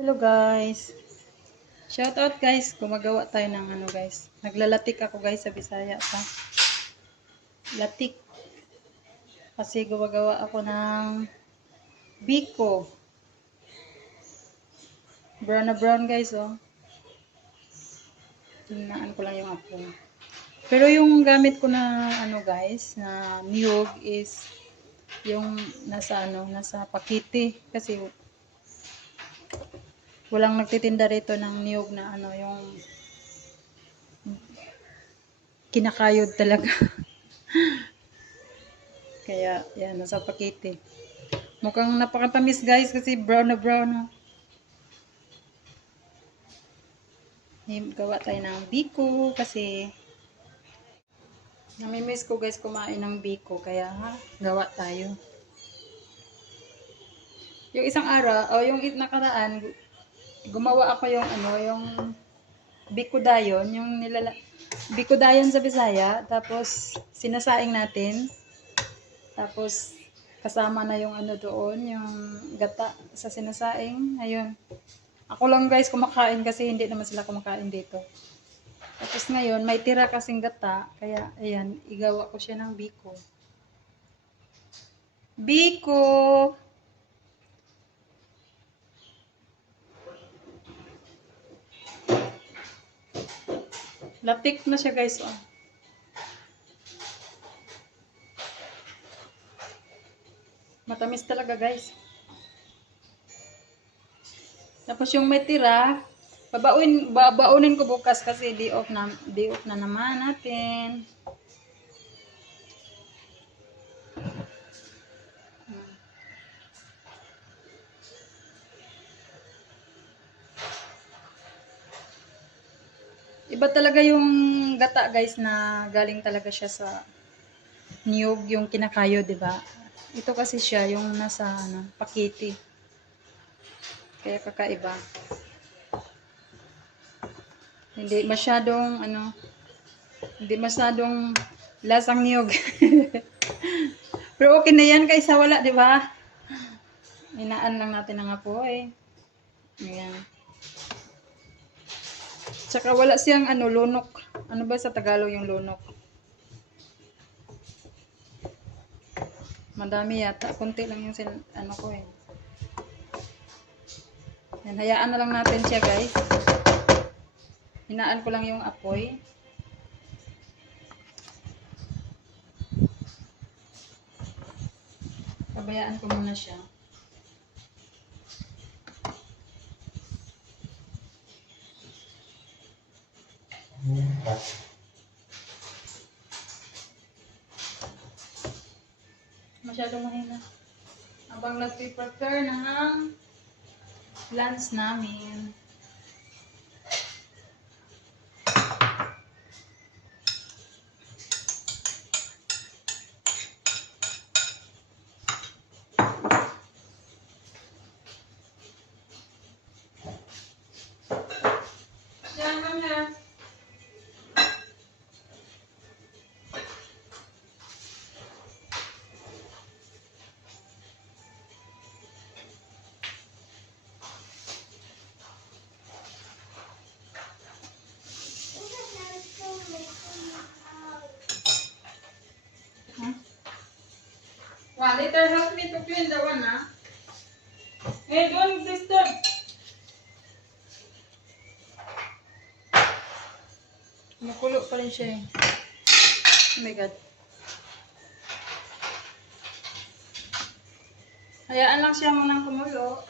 Hello guys. Shout out guys, gumagawa tayo ng ano guys. Naglalatik ako guys sa Bisaya sa latik. Kasi gumagawa ako ng biko. Brown na brown guys oh. Tingnan ko lang yung ako. Pero yung gamit ko na ano guys, na niyog is yung nasa pakiti kasi walang nagtitinda rito ng niyog na ano yung kinakayod talaga. Kaya yan, nasa pakiti. Mukhang napakatamis guys kasi brown na brown. Oh. Gawa tayo ng biko kasi namimiss ko guys kumain ng biko kaya gawa tayo. Yung isang araw, o yung nakaraan, gumawa ako yung ano, yung biko dayon, yung biko dayon sa Bisaya, tapos sinasaing natin. Tapos kasama na yung ano doon, yung gata sa sinasaing. Ayun. Ako lang guys kumakain kasi hindi naman sila kumakain dito. Tapos ngayon, may tira kasing gata, kaya ayan, igawa ko siya ng biko. Biko! Latik na siya guys. Oh. Matamis talaga guys. Tapos yung may tira, babaunin ko bukas kasi di off na naman natin. Iba talaga yung gata guys na galing talaga siya sa niyog yung kinakayo, di ba? Ito kasi siya yung nasa ano, pakiti. Kaya kakaiba. Hindi masyadong ano, hindi masyadong lasang niyog. Pero okay na yan kaysa wala, di ba? Inaan lang natin ang apoy. Ayan. Tsaka wala siyang ano, lunok. Ano ba sa Tagalog yung lunok? Madami yata. Kunti lang yung ano ko eh. Yan, hayaan na lang natin siya guys. Hinaan ko lang yung apoy. Pabayaan ko muna siya. Masyadong mahina. Habang nag-prepare ng lunch namin. Yan, mama. Well, later help me to clean the one, ha? Hey, don't disturb. Makulo pa rin siya eh. Oh my God. Hayaan lang siya munang kumulo.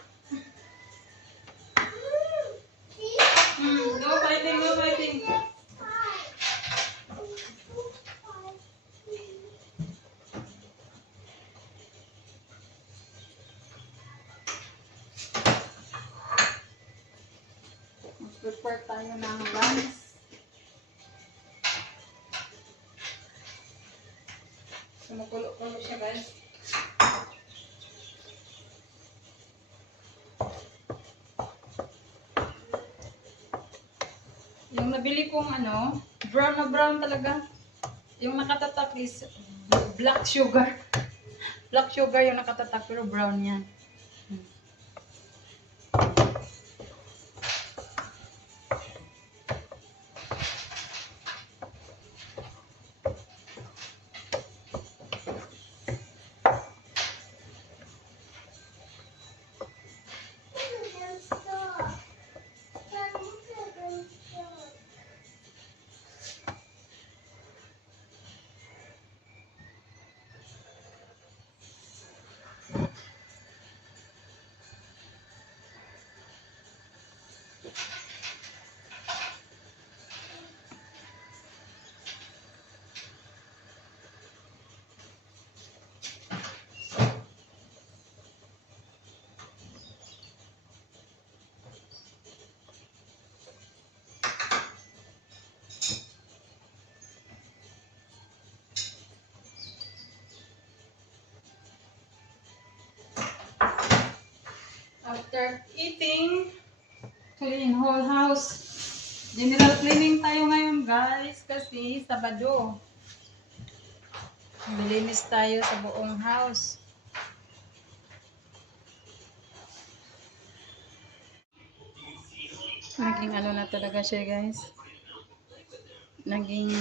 No fighting, no fighting. Prepare tayo ng lunch. Kumukulo-kulo siya guys. Yung nabili kong ano, brown na brown talaga. Yung nakatatak is black sugar. Black sugar yung nakatatak pero brown yan. After eating, clean whole house. General cleaning tayo ngayon guys kasi Sabado. Nilinis tayo sa buong house. Naging ano na talaga siya guys. Naging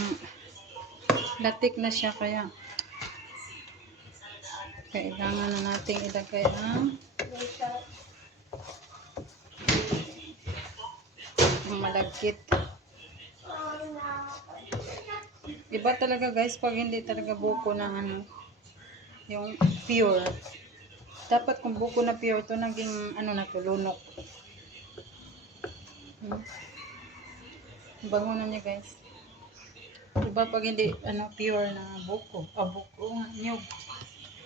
latik na siya kaya kailangan na nating ilagay ang malagkit. Iba talaga guys pag hindi talaga buko na ano, yung pure. Dapat kung buko na pure to naging ano na to, lunok. Bango na niya guys. Diba pag hindi ano pure na buko, buko nga, niyog.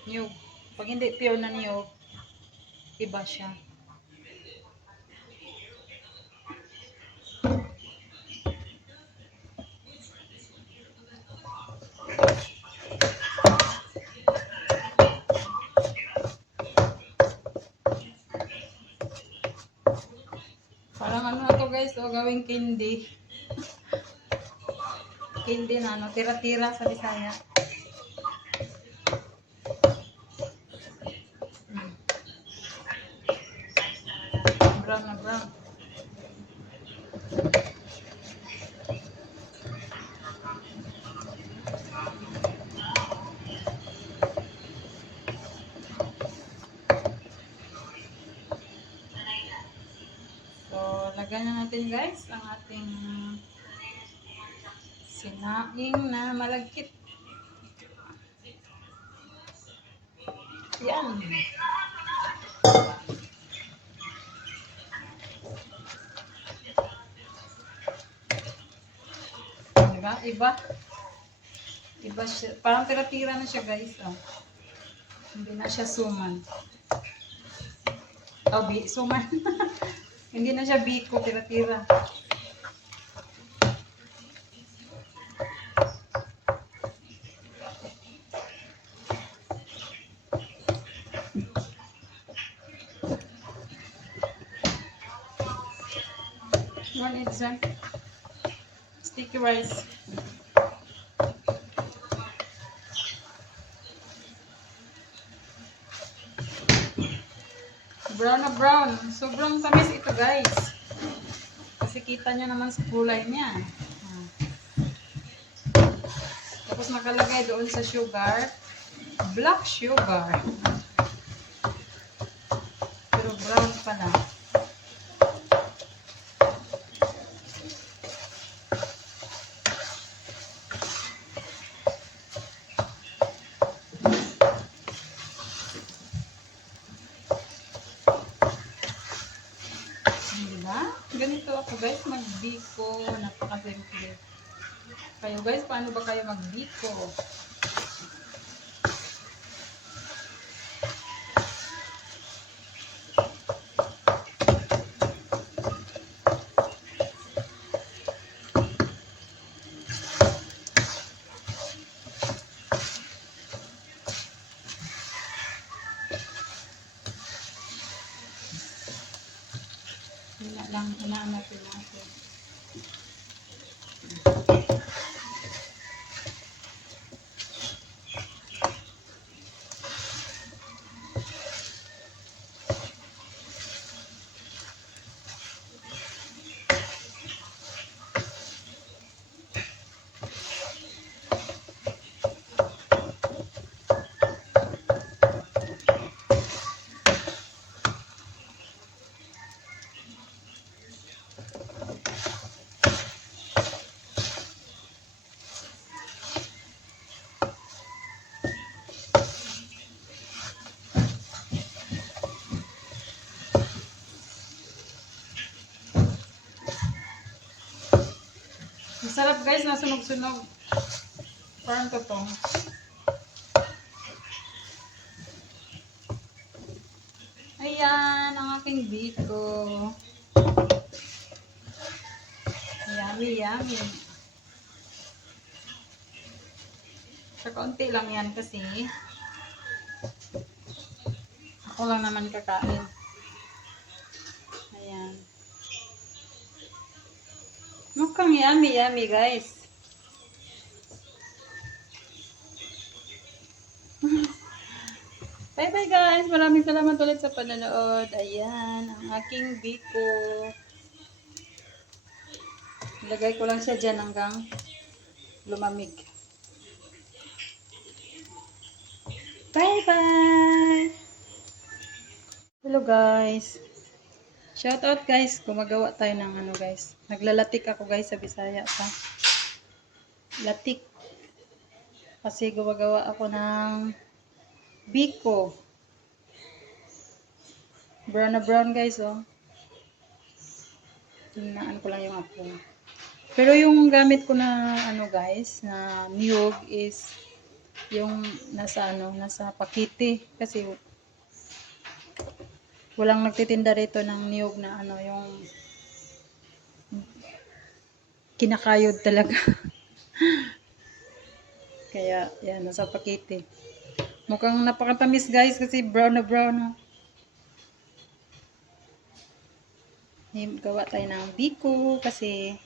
Niyog. Pag hindi pure na niyog, iba siya. Parang ano na to guys, gawing candy. Candy na ano, tira-tira sa Bisaya. Brown na brown. So, lagyan na natin guys ang ating sinaing na malagkit. Yan. Diba? Iba. Iba siya. Parang tira-tira na siya guys. Oh. Hindi na siya suman. Suman. Hindi na siya biko, tira-tira. One exact sticky rice. Brown na brown. Sobrang tamis ito guys. Kasi kita nyo naman sa kulay niya. Tapos nakalagay doon sa sugar, black sugar. Pero brown pala. Diba? Ganito ako guys magbiko. Napaka-simple. Kayo guys, paano ba kayo magbiko? Hinaanapin natin. Masarap guys, nasunog-sunog. Parang totoo. Ayan, ang aking biko. Yummy, yummy. Sa kaunti lang yan kasi ako lang naman kakain. Mukhang yummy, yummy guys. Bye bye guys. Maraming salamat ulit sa panonood. Ayan, ang aking biko. Ilagay ko lang siya dyan hanggang lumamig. Bye bye. Hello guys. Shout out guys. Gumagawa tayo ng ano guys. Naglalatik ako guys sa Bisaya pa. Latik. Kasi gumagawa ako ng biko. Brown na brown guys oh. Hinaan ko lang yung apo. Pero yung gamit ko na ano guys, na niyog is yung nasa pakiti kasi walang nagtitinda rito ng niyog na ano yung kinakayod talaga. Kaya yan, nasa pakiti. Mukhang napakatamis guys kasi brown na brown. Oh. Gawa tayo ng biko kasi